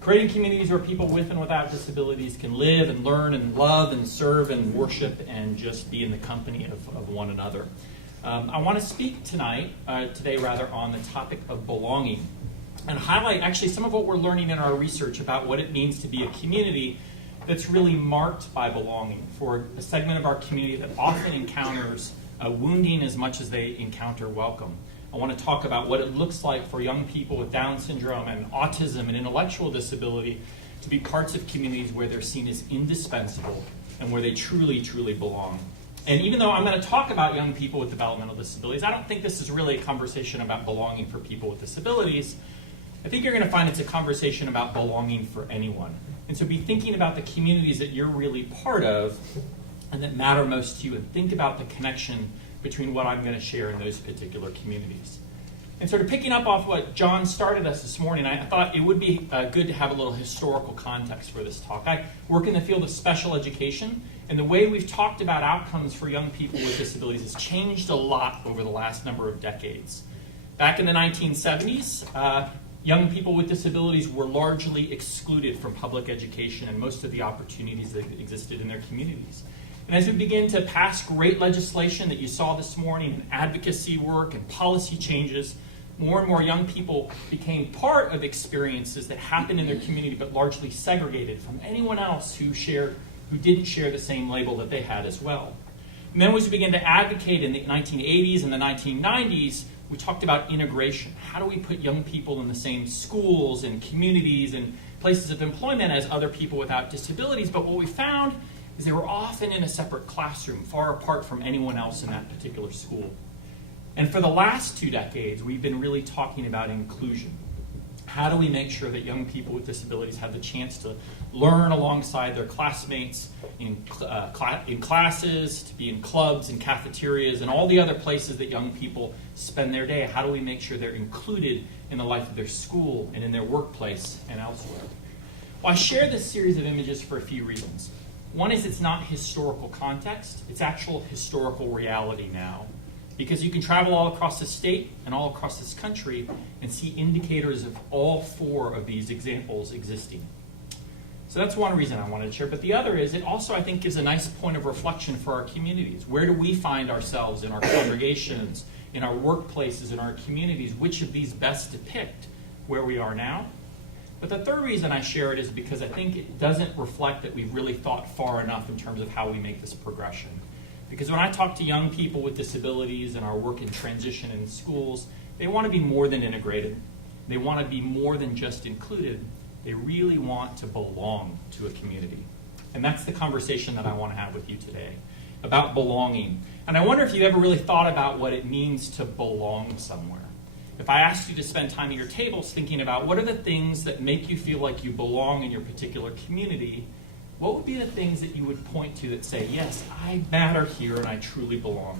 creating communities where people with and without disabilities can live and learn and love and serve and worship and just be in the company of one another. I want to speak today on the topic of belonging and highlight actually some of what we're learning in our research about what it means to be a community that's really marked by belonging for a segment of our community that often encounters wounding as much as they encounter welcome. I want to talk about what it looks like for young people with Down syndrome and autism and intellectual disability to be parts of communities where they're seen as indispensable and where they truly, truly belong. And even though I'm going to talk about young people with developmental disabilities, I don't think this is really a conversation about belonging for people with disabilities. I think you're going to find it's a conversation about belonging for anyone. And so be thinking about the communities that you're really part of and that matter most to you, and think about the connection between what I'm going to share in those particular communities. And sort of picking up off what John started us this morning, I thought it would be good to have a little historical context for this talk. I work in the field of special education, and the way we've talked about outcomes for young people with disabilities has changed a lot over the last number of decades. Back in the 1970s, young people with disabilities were largely excluded from public education and most of the opportunities that existed in their communities. And as we begin to pass great legislation that you saw this morning, and advocacy work and policy changes, more and more young people became part of experiences that happened in their community but largely segregated from anyone else who didn't share the same label that they had as well. And then as we began to advocate in the 1980s and the 1990s, we talked about integration. How do we put young people in the same schools and communities and places of employment as other people without disabilities? But what we found is they were often in a separate classroom, far apart from anyone else in that particular school. And for the last 2 decades, we've been really talking about inclusion. How do we make sure that young people with disabilities have the chance to learn alongside their classmates in classes, to be in clubs and cafeterias and all the other places that young people spend their day? How do we make sure they're included in the life of their school and in their workplace and elsewhere? Well, I share this series of images for a few reasons. One is it's not historical context, it's actual historical reality now. Because you can travel all across the state and all across this country and see indicators of all 4 of these examples existing. So that's one reason I wanted to share. But the other is it also, I think, gives a nice point of reflection for our communities. Where do we find ourselves in our congregations, in our workplaces, in our communities? Which of these best depict where we are now? But the third reason I share it is because I think it doesn't reflect that we've really thought far enough in terms of how we make this progression. Because when I talk to young people with disabilities and our work in transition in schools, they want to be more than integrated. They want to be more than just included. They really want to belong to a community. And that's the conversation that I want to have with you today, about belonging. And I wonder if you ever really thought about what it means to belong somewhere. If I asked you to spend time at your tables thinking about what are the things that make you feel like you belong in your particular community, what would be the things that you would point to that say, yes, I matter here and I truly belong?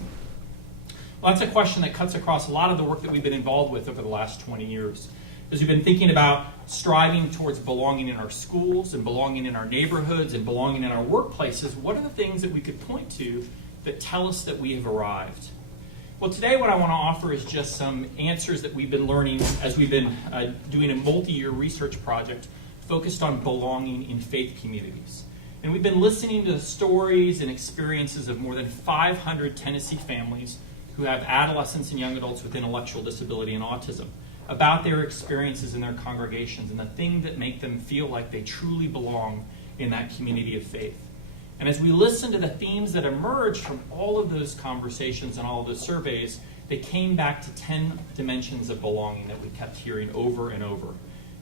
Well, that's a question that cuts across a lot of the work that we've been involved with over the last 20 years. As we've been thinking about striving towards belonging in our schools and belonging in our neighborhoods and belonging in our workplaces, what are the things that we could point to that tell us that we have arrived? Well, today what I want to offer is just some answers that we've been learning as we've been doing a multi-year research project focused on belonging in faith communities. And we've been listening to the stories and experiences of more than 500 Tennessee families who have adolescents and young adults with intellectual disability and autism about their experiences in their congregations and the things that make them feel like they truly belong in that community of faith. And as we listen to the themes that emerged from all of those conversations and all of those surveys, they came back to 10 dimensions of belonging that we kept hearing over and over.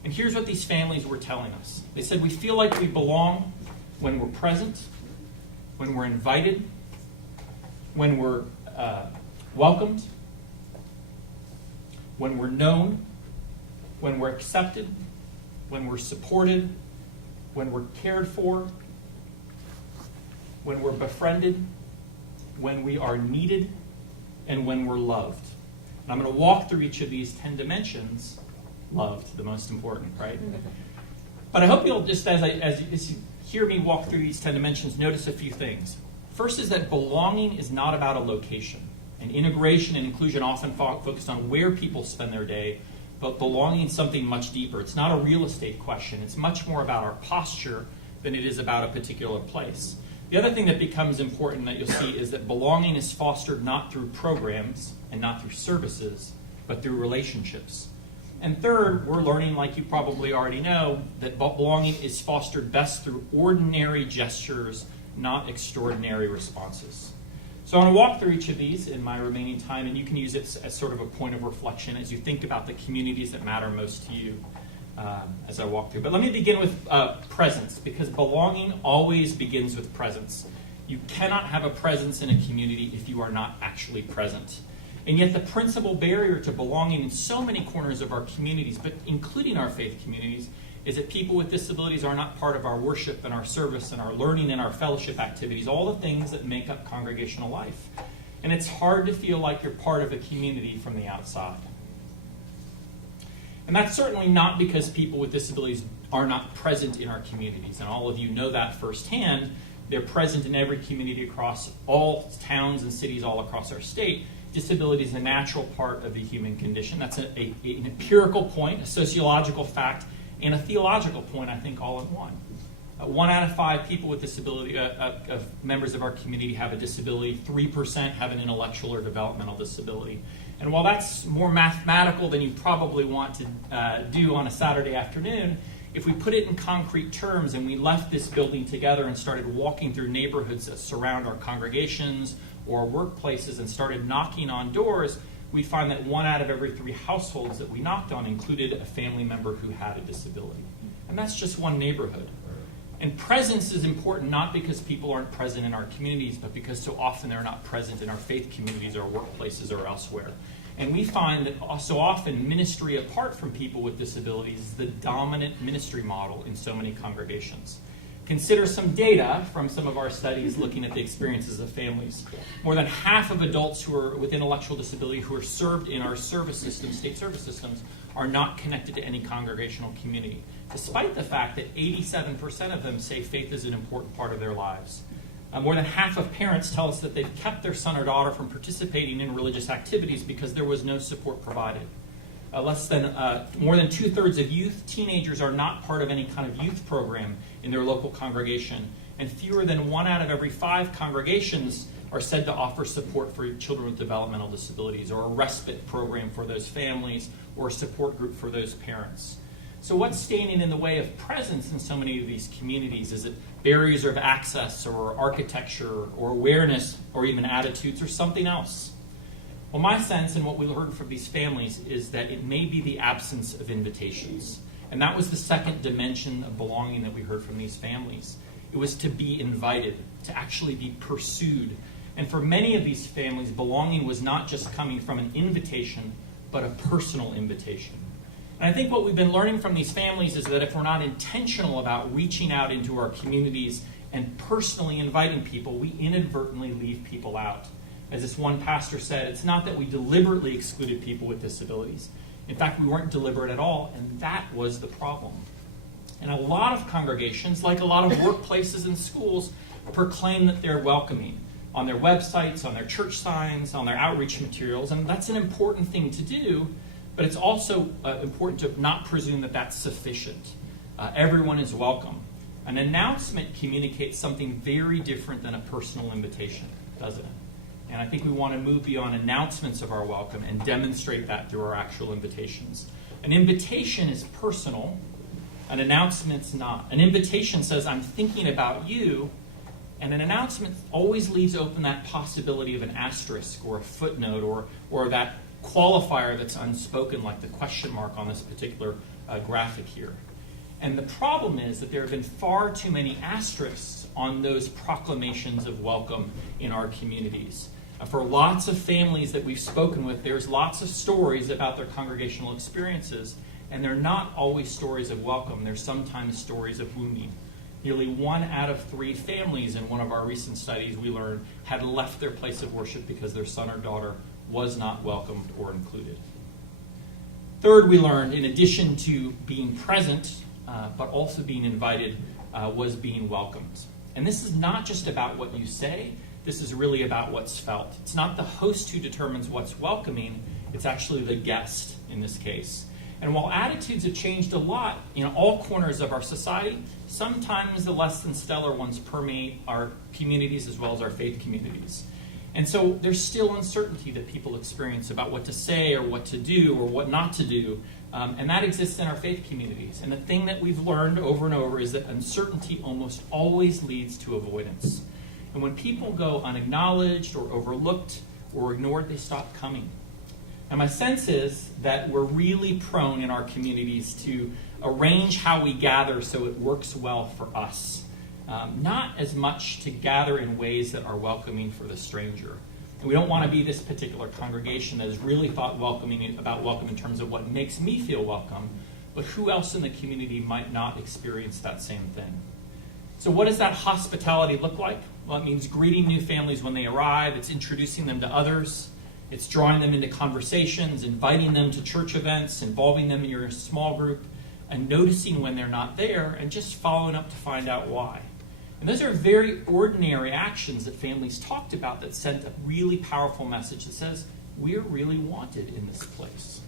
And here's what these families were telling us. They said, we feel like we belong when we're present, when we're invited, when we're welcomed, when we're known, when we're accepted, when we're supported, when we're cared for, when we're befriended, when we are needed, and when we're loved. And I'm going to walk through each of these 10 dimensions. Loved, the most important, right? But I hope you'll just, as you hear me walk through these 10 dimensions, notice a few things. First is that belonging is not about a location. And integration and inclusion often focused on where people spend their day. but belonging is something much deeper. It's not a real estate question. It's much more about our posture than it is about a particular place. The other thing that becomes important that you'll see is that belonging is fostered not through programs and not through services, but through relationships. And third, we're learning, like you probably already know, that belonging is fostered best through ordinary gestures, not extraordinary responses. So I want to walk through each of these in my remaining time, and you can use it as sort of a point of reflection as you think about the communities that matter most to you as I walk through. But let me begin with presence, because belonging always begins with presence. You cannot have a presence in a community if you are not actually present. And yet the principal barrier to belonging in so many corners of our communities, but including our faith communities, is that people with disabilities are not part of our worship and our service and our learning and our fellowship activities, all the things that make up congregational life. And it's hard to feel like you're part of a community from the outside. And that's certainly not because people with disabilities are not present in our communities. And all of you know that firsthand. They're present in every community across all towns and cities all across our state. Disability is a natural part of the human condition. That's an empirical point, a sociological fact, and a theological point, I think, all in one. 1 out of 5 people with disability, of members of our community have a disability. 3% have an intellectual or developmental disability. And while that's more mathematical than you probably want to do on a Saturday afternoon, if we put it in concrete terms and we left this building together and started walking through neighborhoods that surround our congregations or workplaces and started knocking on doors, we'd find that 1 out of every 3 households that we knocked on included a family member who had a disability. And that's just one neighborhood. And presence is important not because people aren't present in our communities, but because so often they're not present in our faith communities or workplaces or elsewhere. And we find that so often ministry apart from people with disabilities is the dominant ministry model in so many congregations. Consider some data from some of our studies looking at the experiences of families. More than half of adults who are with intellectual disability who are served in our service systems, state service systems, are not connected to any congregational community, despite the fact that 87% of them say faith is an important part of their lives. More than half of parents tell us that they've kept their son or daughter from participating in religious activities because there was no support provided. More than 2/3 of youth, teenagers are not part of any kind of youth program in their local congregation, and fewer than 1 out of every 5 congregations are said to offer support for children with developmental disabilities, or a respite program for those families, or a support group for those parents. So what's standing in the way of presence in so many of these communities? Is it barriers of access, or architecture, or awareness, or even attitudes, or something else? Well, my sense and what we heard from these families is that it may be the absence of invitations. And that was the second dimension of belonging that we heard from these families. It was to be invited, to actually be pursued. And for many of these families, belonging was not just coming from an invitation, but a personal invitation. And I think what we've been learning from these families is that if we're not intentional about reaching out into our communities and personally inviting people, we inadvertently leave people out. As this one pastor said, it's not that we deliberately excluded people with disabilities. In fact, we weren't deliberate at all, and that was the problem. And a lot of congregations, like a lot of workplaces and schools, proclaim that they're welcoming on their websites, on their church signs, on their outreach materials, and that's an important thing to do, but it's also important to not presume that that's sufficient. Everyone is welcome. An announcement communicates something very different than a personal invitation, doesn't it? And I think we want to move beyond announcements of our welcome and demonstrate that through our actual invitations. An invitation is personal. An announcement's not. An invitation says, I'm thinking about you. And an announcement always leaves open that possibility of an asterisk or a footnote or that qualifier that's unspoken, like the question mark on this particular graphic here. And the problem is that there have been far too many asterisks on those proclamations of welcome in our communities. For lots of families that we've spoken with, there's lots of stories about their congregational experiences, and they're not always stories of welcome. They're sometimes stories of wounding. Nearly 1 out of 3 families in one of our recent studies, we learned, had left their place of worship because their son or daughter was not welcomed or included. Third, we learned, in addition to being present, but also being invited, was being welcomed. And this is not just about what you say. This is really about what's felt. It's not the host who determines what's welcoming. It's actually the guest in this case. And while attitudes have changed a lot in all corners of our society, sometimes the less than stellar ones permeate our communities as well as our faith communities. And so there's still uncertainty that people experience about what to say or what to do or what not to do. And that exists in our faith communities. And the thing that we've learned over and over is that uncertainty almost always leads to avoidance. And when people go unacknowledged or overlooked or ignored, they stop coming. And my sense is that we're really prone in our communities to arrange how we gather so it works well for us. Not as much to gather in ways that are welcoming for the stranger. And we don't want to be this particular congregation that has really thought about welcome in terms of what makes me feel welcome, but who else in the community might not experience that same thing. So what does that hospitality look like? Well, it means greeting new families when they arrive. It's introducing them to others. It's drawing them into conversations, inviting them to church events, involving them in your small group, and noticing when they're not there, and just following up to find out why. And those are very ordinary actions that families talked about that sent a really powerful message that says, we're really wanted in this place.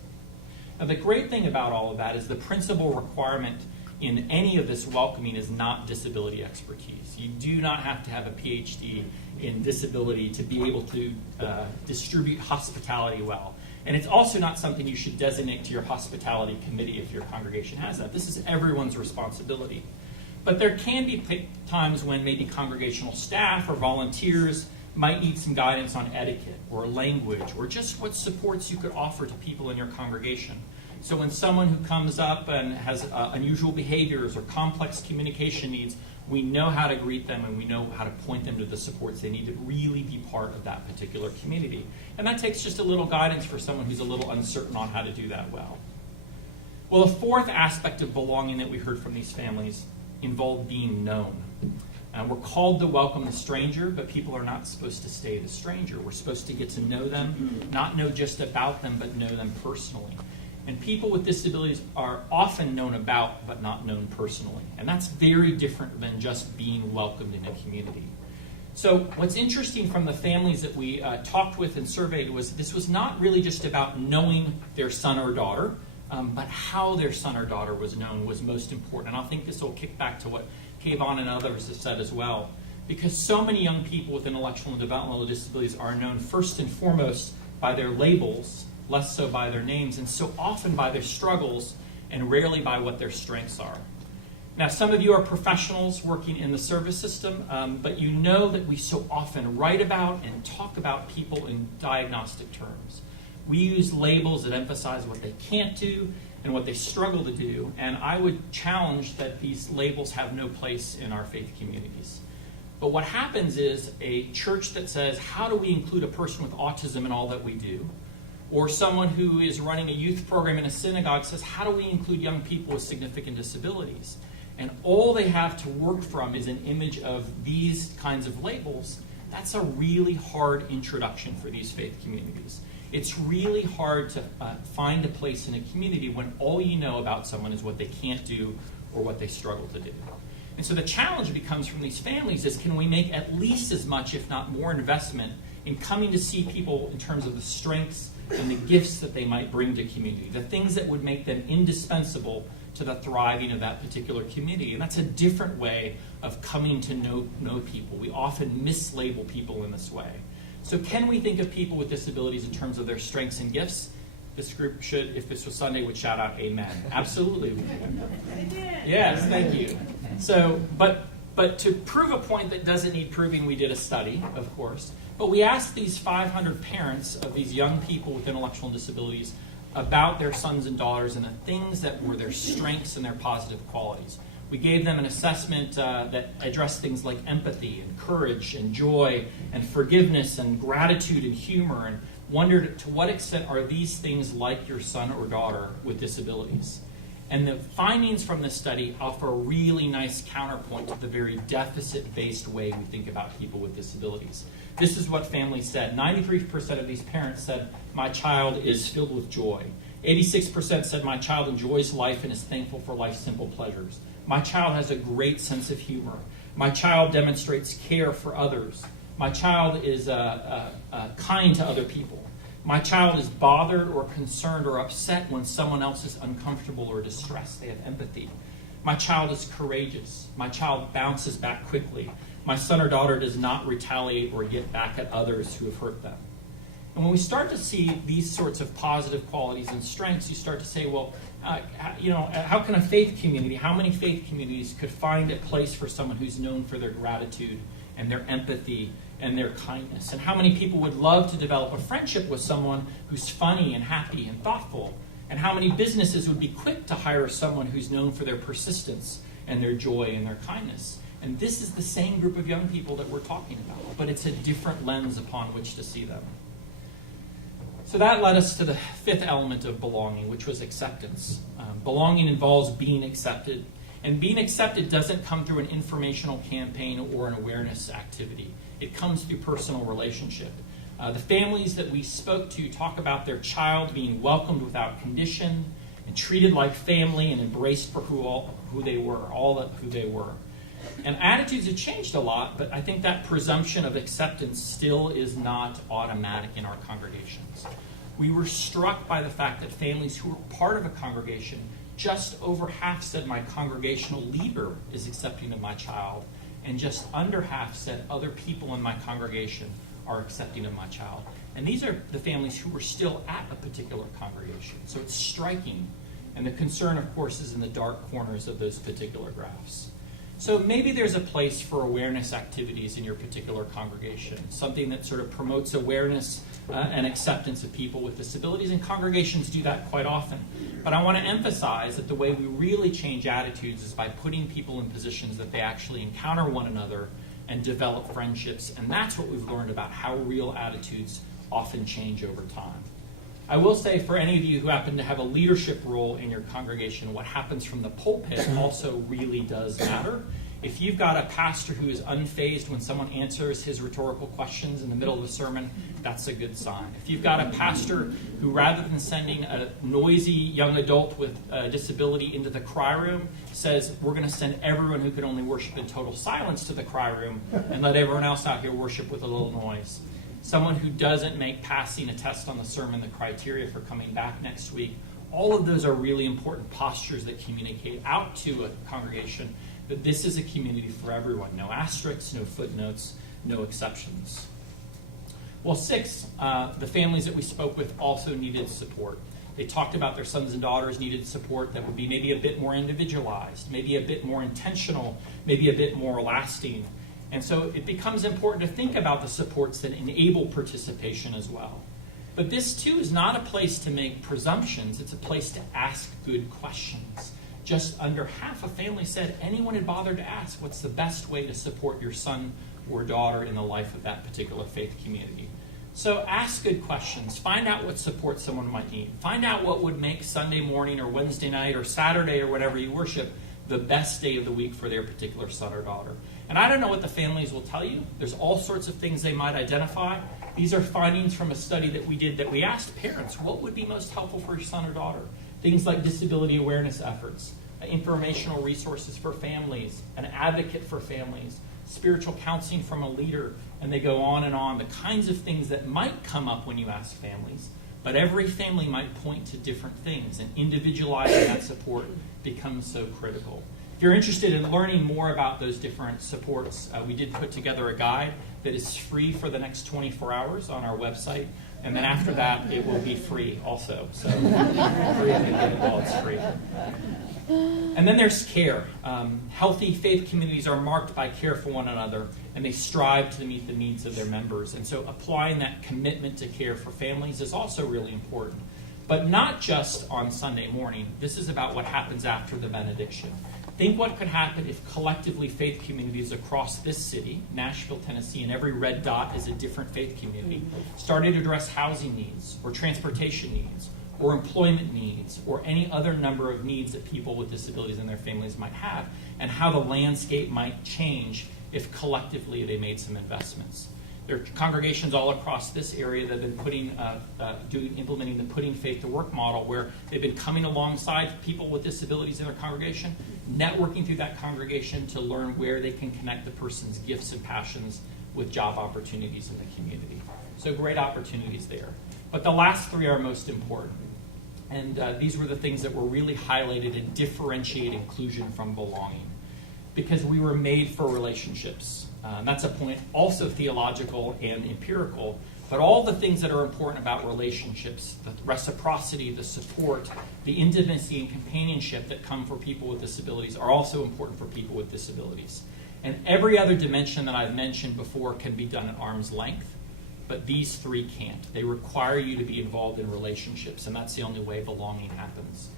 Now, the great thing about all of that is the principal requirement in any of this welcoming is not disability expertise. You do not have to have a PhD in disability to be able to distribute hospitality well. And it's also not something you should designate to your hospitality committee if your congregation has that. This is everyone's responsibility. But there can be times when maybe congregational staff or volunteers might need some guidance on etiquette or language or just what supports you could offer to people in your congregation. So when someone who comes up and has unusual behaviors or complex communication needs, we know how to greet them and we know how to point them to the supports they need to really be part of that particular community. And that takes just a little guidance for someone who's a little uncertain on how to do that well. Well, the fourth aspect of belonging that we heard from these families involved being known. We're called to welcome the stranger, but people are not supposed to stay the stranger. We're supposed to get to know them, not know just about them, but know them personally. And people with disabilities are often known about, but not known personally. And that's very different than just being welcomed in a community. So what's interesting from the families that we talked with and surveyed was this was not really just about knowing their son or daughter, but how their son or daughter was known was most important. And I think this will kick back to what Kayvon and others have said as well. Because so many young people with intellectual and developmental disabilities are known first and foremost by their labels, less so by their names, and so often by their struggles, and rarely by what their strengths are. Now, some of you are professionals working in the service system, but you know that we so often write about and talk about people in diagnostic terms. We use labels that emphasize what they can't do and what they struggle to do, and I would challenge that these labels have no place in our faith communities. But what happens is a church that says, how do we include a person with autism in all that we do? Or someone who is running a youth program in a synagogue says, how do we include young people with significant disabilities? And all they have to work from is an image of these kinds of labels. That's a really hard introduction for these faith communities. It's really hard to find a place in a community when all you know about someone is what they can't do or what they struggle to do. And so the challenge becomes from these families is, can we make at least as much, if not more, investment in coming to see people in terms of the strengths and the gifts that they might bring to community, the things that would make them indispensable to the thriving of that particular community. And that's a different way of coming to know people. We often mislabel people in this way. So can we think of people with disabilities in terms of their strengths and gifts? This group should, if this was Sunday, would shout out amen. Absolutely. Yes, thank you. So, but to prove a point that doesn't need proving, we did a study, of course. But we asked these 500 parents of these young people with intellectual disabilities about their sons and daughters and the things that were their strengths and their positive qualities. We gave them an assessment that addressed things like empathy and courage and joy and forgiveness and gratitude and humor, and wondered to what extent are these things like your son or daughter with disabilities. And the findings from this study offer a really nice counterpoint to the very deficit-based way we think about people with disabilities. This is what families said. 93% of these parents said, my child is filled with joy. 86% said, my child enjoys life and is thankful for life's simple pleasures. My child has a great sense of humor. My child demonstrates care for others. My child is kind to other people. My child is bothered or concerned or upset when someone else is uncomfortable or distressed. They have empathy. My child is courageous. My child bounces back quickly. My son or daughter does not retaliate or get back at others who have hurt them. And when we start to see these sorts of positive qualities and strengths, you start to say, well, how can a faith community, how many faith communities could find a place for someone who's known for their gratitude and their empathy and their kindness? And how many people would love to develop a friendship with someone who's funny and happy and thoughtful? And how many businesses would be quick to hire someone who's known for their persistence and their joy and their kindness? And this is the same group of young people that we're talking about, but it's a different lens upon which to see them. So that led us to the fifth element of belonging, which was acceptance. Belonging involves being accepted, and being accepted doesn't come through an informational campaign or an awareness activity. It comes through personal relationship. The families that we spoke to talk about their child being welcomed without condition and treated like family and embraced for who they were, who they were. And attitudes have changed a lot, but I think that presumption of acceptance still is not automatic in our congregations. We were struck by the fact that families who were part of a congregation, just over half said my congregational leader is accepting of my child, and just under half said other people in my congregation are accepting of my child. And these are the families who were still at a particular congregation. So it's striking. And the concern, of course, is in the dark corners of those particular graphs. So maybe there's a place for awareness activities in your particular congregation, something that sort of promotes awareness and acceptance of people with disabilities, and congregations do that quite often. But I want to emphasize that the way we really change attitudes is by putting people in positions that they actually encounter one another and develop friendships, and that's what we've learned about how real attitudes often change over time. I will say, for any of you who happen to have a leadership role in your congregation, what happens from the pulpit also really does matter. If you've got a pastor who is unfazed when someone answers his rhetorical questions in the middle of the sermon, that's a good sign. If you've got a pastor who, rather than sending a noisy young adult with a disability into the cry room, says, we're going to send everyone who could only worship in total silence to the cry room and let everyone else out here worship with a little noise. Someone who doesn't make passing a test on the sermon the criteria for coming back next week. All of those are really important postures that communicate out to a congregation that this is a community for everyone. No asterisks, no footnotes, no exceptions. Well, 6, the families that we spoke with also needed support. They talked about their sons and daughters needed support that would be maybe a bit more individualized, maybe a bit more intentional, maybe a bit more lasting. And so it becomes important to think about the supports that enable participation as well. But this, too, is not a place to make presumptions. It's a place to ask good questions. Just under half of families said anyone had bothered to ask, what's the best way to support your son or daughter in the life of that particular faith community? So ask good questions. Find out what support someone might need. Find out what would make Sunday morning or Wednesday night or Saturday or whatever you worship the best day of the week for their particular son or daughter. And I don't know what the families will tell you. There's all sorts of things they might identify. These are findings from a study that we did that we asked parents, what would be most helpful for your son or daughter? Things like disability awareness efforts, informational resources for families, an advocate for families, spiritual counseling from a leader, and they go on and on, the kinds of things that might come up when you ask families. But every family might point to different things, and individualizing that support becomes so critical. If you're interested in learning more about those different supports, we did put together a guide that is free for the next 24 hours on our website. And then after that, it will be free also. So free if you get it while it's free. And then there's care. Healthy faith communities are marked by care for one another, and they strive to meet the needs of their members. And so applying that commitment to care for families is also really important. But not just on Sunday morning. This is about what happens after the benediction. Think what could happen if collectively faith communities across this city, Nashville, Tennessee, and every red dot is a different faith community, started to address housing needs or transportation needs or employment needs or any other number of needs that people with disabilities and their families might have, and how the landscape might change if collectively they made some investments. There are congregations all across this area that have been implementing the Putting Faith to Work model, where they've been coming alongside people with disabilities in their congregation, networking through that congregation to learn where they can connect the person's gifts and passions with job opportunities in the community. So great opportunities there. But the last three are most important. And these were the things that were really highlighted and differentiate inclusion from belonging. Because we were made for relationships. And that's a point also theological and empirical. But all the things that are important about relationships, the reciprocity, the support, the intimacy and companionship that come for people with disabilities are also important for people with disabilities. And every other dimension that I've mentioned before can be done at arm's length, but these three can't. They require you to be involved in relationships, and that's the only way belonging happens.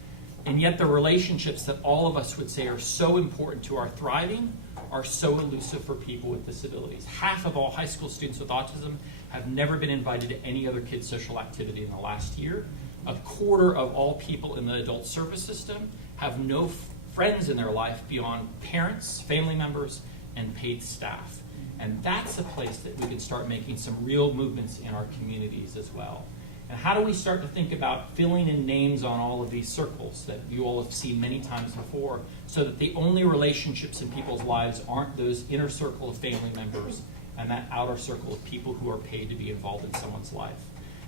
And yet the relationships that all of us would say are so important to our thriving are so elusive for people with disabilities. Half of all high school students with autism have never been invited to any other kids' social activity in the last year. A quarter of all people in the adult service system have no friends in their life beyond parents, family members, and paid staff. And that's a place that we can start making some real movements in our communities as well. And how do we start to think about filling in names on all of these circles that you all have seen many times before, so that the only relationships in people's lives aren't those inner circle of family members and that outer circle of people who are paid to be involved in someone's life.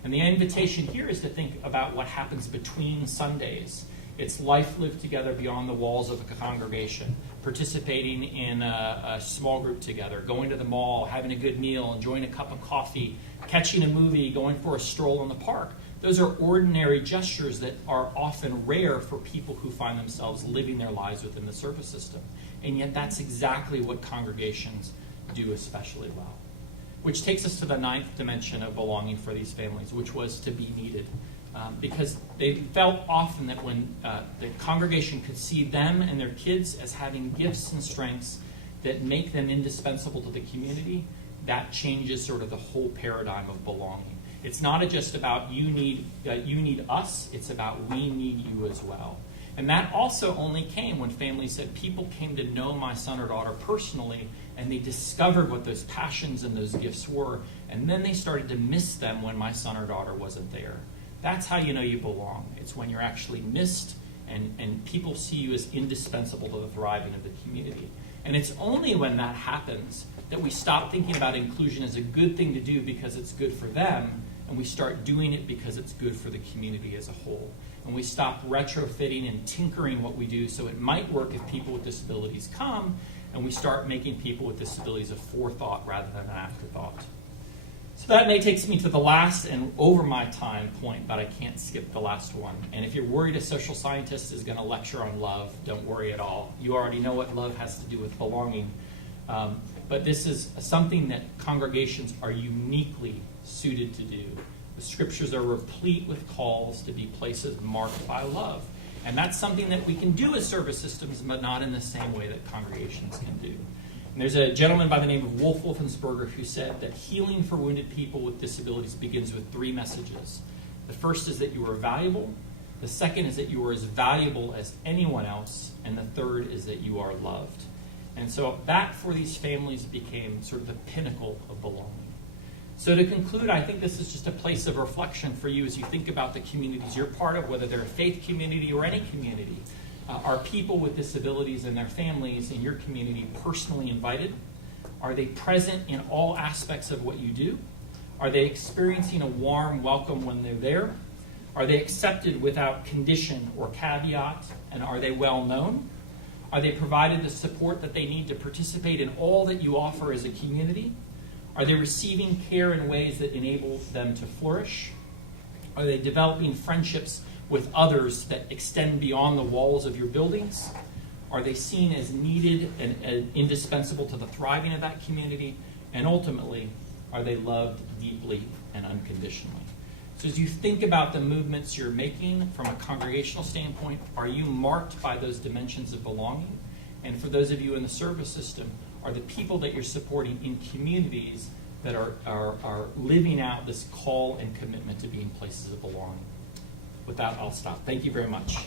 And the invitation here is to think about what happens between Sundays. It's life lived together beyond the walls of a congregation, participating in a small group together, going to the mall, having a good meal, enjoying a cup of coffee, catching a movie, going for a stroll in the park. Those are ordinary gestures that are often rare for people who find themselves living their lives within the service system. And yet that's exactly what congregations do especially well. Which takes us to the ninth dimension of belonging for these families, which was to be needed. Because they felt often that when the congregation could see them and their kids as having gifts and strengths that make them indispensable to the community, that changes sort of the whole paradigm of belonging. It's not just about you need us, it's about we need you as well. And that also only came when families said people came to know my son or daughter personally, and they discovered what those passions and those gifts were, and then they started to miss them when my son or daughter wasn't there. That's how you know you belong. It's when you're actually missed and people see you as indispensable to the thriving of the community. And it's only when that happens that we stop thinking about inclusion as a good thing to do because it's good for them, and we start doing it because it's good for the community as a whole. And we stop retrofitting and tinkering what we do so it might work if people with disabilities come, and we start making people with disabilities a forethought rather than an afterthought. So that takes me to the last and over my time point, but I can't skip the last one. And if you're worried a social scientist is going to lecture on love, don't worry at all. You already know what love has to do with belonging. But this is something that congregations are uniquely suited to do. The scriptures are replete with calls to be places marked by love. And that's something that we can do as service systems, but not in the same way that congregations can do. And there's a gentleman by the name of Wolf Wolfensberger who said that healing for wounded people with disabilities begins with three messages. The first is that you are valuable. The second is that you are as valuable as anyone else. And the third is that you are loved. And so that for these families became sort of the pinnacle of belonging. So to conclude, I think this is just a place of reflection for you as you think about the communities you're part of, whether they're a faith community or any community. Are people with disabilities and their families in your community personally invited? Are they present in all aspects of what you do? Are they experiencing a warm welcome when they're there? Are they accepted without condition or caveat? And are they well known? Are they provided the support that they need to participate in all that you offer as a community? Are they receiving care in ways that enable them to flourish? Are they developing friendships with others that extend beyond the walls of your buildings? Are they seen as needed and indispensable to the thriving of that community? And ultimately, are they loved deeply and unconditionally? So as you think about the movements you're making from a congregational standpoint, are you marked by those dimensions of belonging? And for those of you in the service system, are the people that you're supporting in communities that are living out this call and commitment to being places of belonging? With that, I'll stop. Thank you very much.